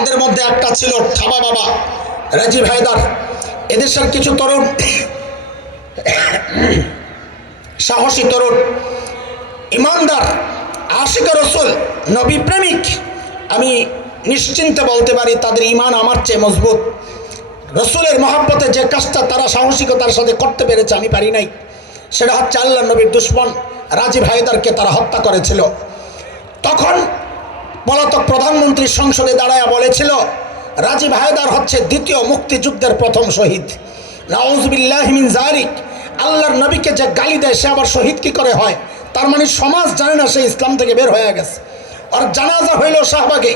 তাদের মধ্যে একটা ছিল থাবা বাবা রাজীব হায়দার। এদেশের কিছু তরুণ, সাহসী তরুণ, ইমানদার, আশিক রসুল, নবী প্রেমিক, আমি নিশ্চিন্তে বলতে পারি তাদের ইমান আমার চেয়ে মজবুত। রসুলের মহব্বতে যে কাজটা তারা সাহসিকতার সাথে করতে পেরেছে আমি পারি নাই, সেটা হচ্ছে আল্লাহ নবীর দুশ্মন রাজীব হায়দারকে তারা হত্যা করেছিল। তখন পলাতক প্রধানমন্ত্রী সংসদে দাঁড়ায়া বলেছিল রাজীব হায়দার হচ্ছে দ্বিতীয় মুক্তিযুদ্ধের প্রথম শহীদ। নাউজুবিল্লাহি মিন যালিক। আল্লাহর নবীকে যে গালি দেয় সে আবার শহীদ কি করে হয়? তার মানে সমাজ জানে না সে ইসলাম থেকে বের হয়ে গেছে। আর জানাজা হইল শাহবাগে,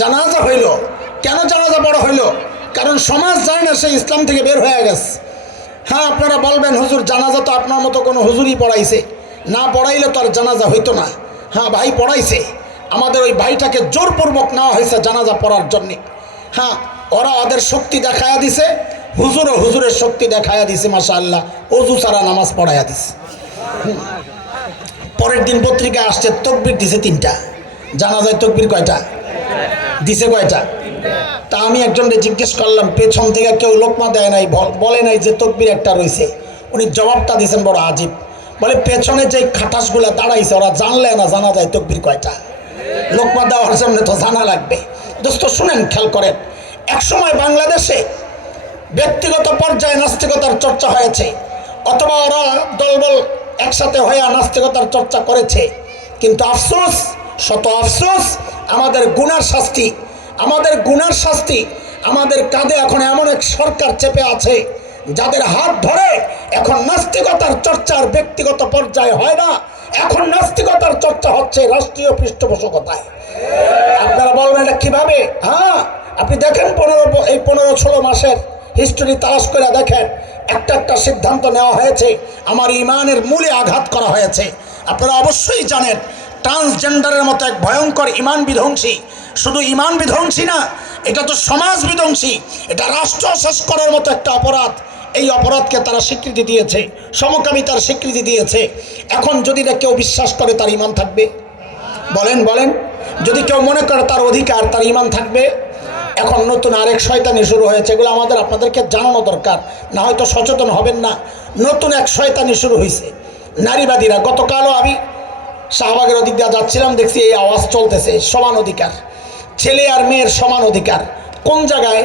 জানাজা হইল। কেন জানাজা বড় হইল? কারণ সমাজ জানে না সে ইসলাম থেকে বের হয়ে গেছে। হ্যাঁ, আপনারা বলবেন হুজুর জানাজা তো আপনার মতো কোনো হুজুরই পড়াইছে, না পড়াইলে তো আর জানাজা হইতো না। হ্যাঁ ভাই পড়াইছে, আমাদের ওই ভাইটাকে জোরপূর্বক নেওয়া হয়েছে জানাজা পড়ার জন্যে। হ্যাঁ, ওরা ওদের শক্তি দেখায়া দিছে, হুজুরও হুজুরের শক্তি দেখায়া দিছে মাশাআল্লাহ, অজু ছাড়া নামাজ পড়াইয়া দিছে। পরের দিন পত্রিকায় আসছে তকবির দিছে 3টা, জানাজায় তকবির কয়টা দিছে? কয়টা? তা আমি একজনকে জিজ্ঞেস করলাম, পেছন থেকে কেউ লোকমা দেয় নাই, বলে নাই যে তকবির একটা রয়েছে? উনি জবাবটা দিয়েছেন বড় আজীব, বলে পেছনে যে খাটাসগুলো দাঁড়াইছে ওরা জানলে না জানা যায় তকবির কয়টা। লোকমা দেওয়ার জন্য তো জানা লাগবে। দোস্ত শুনেন, খেয়াল করেন, একসময় বাংলাদেশে ব্যক্তিগত পর্যায়ে নাস্তিকতার চর্চা হয়েছে, অথবা ওরা দলবল একসাথে হয়ে নাস্তিকতার চর্চা করেছে, কিন্তু আফসোস, শত আফসোস, আমাদের গুনার শাস্তি, আমাদের গুনার শাস্তি আমাদের কাঁধে এখন এমন এক সরকার চেপে আছে যাদের হাত ধরে এখন নাস্তিকতার চর্চার ব্যক্তিগত পর্যায়ে হয় না, এখন নাস্তিকতার চর্চা হচ্ছে রাষ্ট্রীয় পৃষ্ঠপোষকতায়। আপনারা বলবেন এটা কিভাবে? হ্যাঁ, আপনি দেখেন 15-16 মাসের হিস্টোরি তালাশ করে দেখেন, একটা একটা সিদ্ধান্ত নেওয়া হয়েছে, আমার ইমানের মূলে আঘাত করা হয়েছে। আপনারা অবশ্যই জানেন ট্রান্সজেন্ডারের মতো এক ভয়ঙ্কর ইমান বিধ্বংসী, শুধু ইমান বিধ্বংসী না, এটা তো সমাজ বিধ্বংসী, এটা রাষ্ট্র শেষ করার মতো একটা অপরাধ। এই অপরাধকে তারা স্বীকৃতি দিয়েছে, সমকামিতার স্বীকৃতি দিয়েছে। এখন যদি না কেউ বিশ্বাস করে তার ইমান থাকবে? বলেন বলেন, যদি কেউ মনে করে তার অধিকার, তার ইমান থাকবে? এখন নতুন আরেক শয়তানি শুরু হয়েছে, এগুলো আপনাদেরকে জানানো দরকার, না হয়তো সচেতন হবেন না। নতুন এক শয়তানি শুরু হয়েছে, নারীবাদীরা। গতকালও আমি শাহবাগের ওদিক দিয়ে যাচ্ছিলাম, দেখছি এই আওয়াজ চলতেছে, সমান অধিকার, ছেলে আর মেয়ের সমান অধিকার। কোন জায়গায়?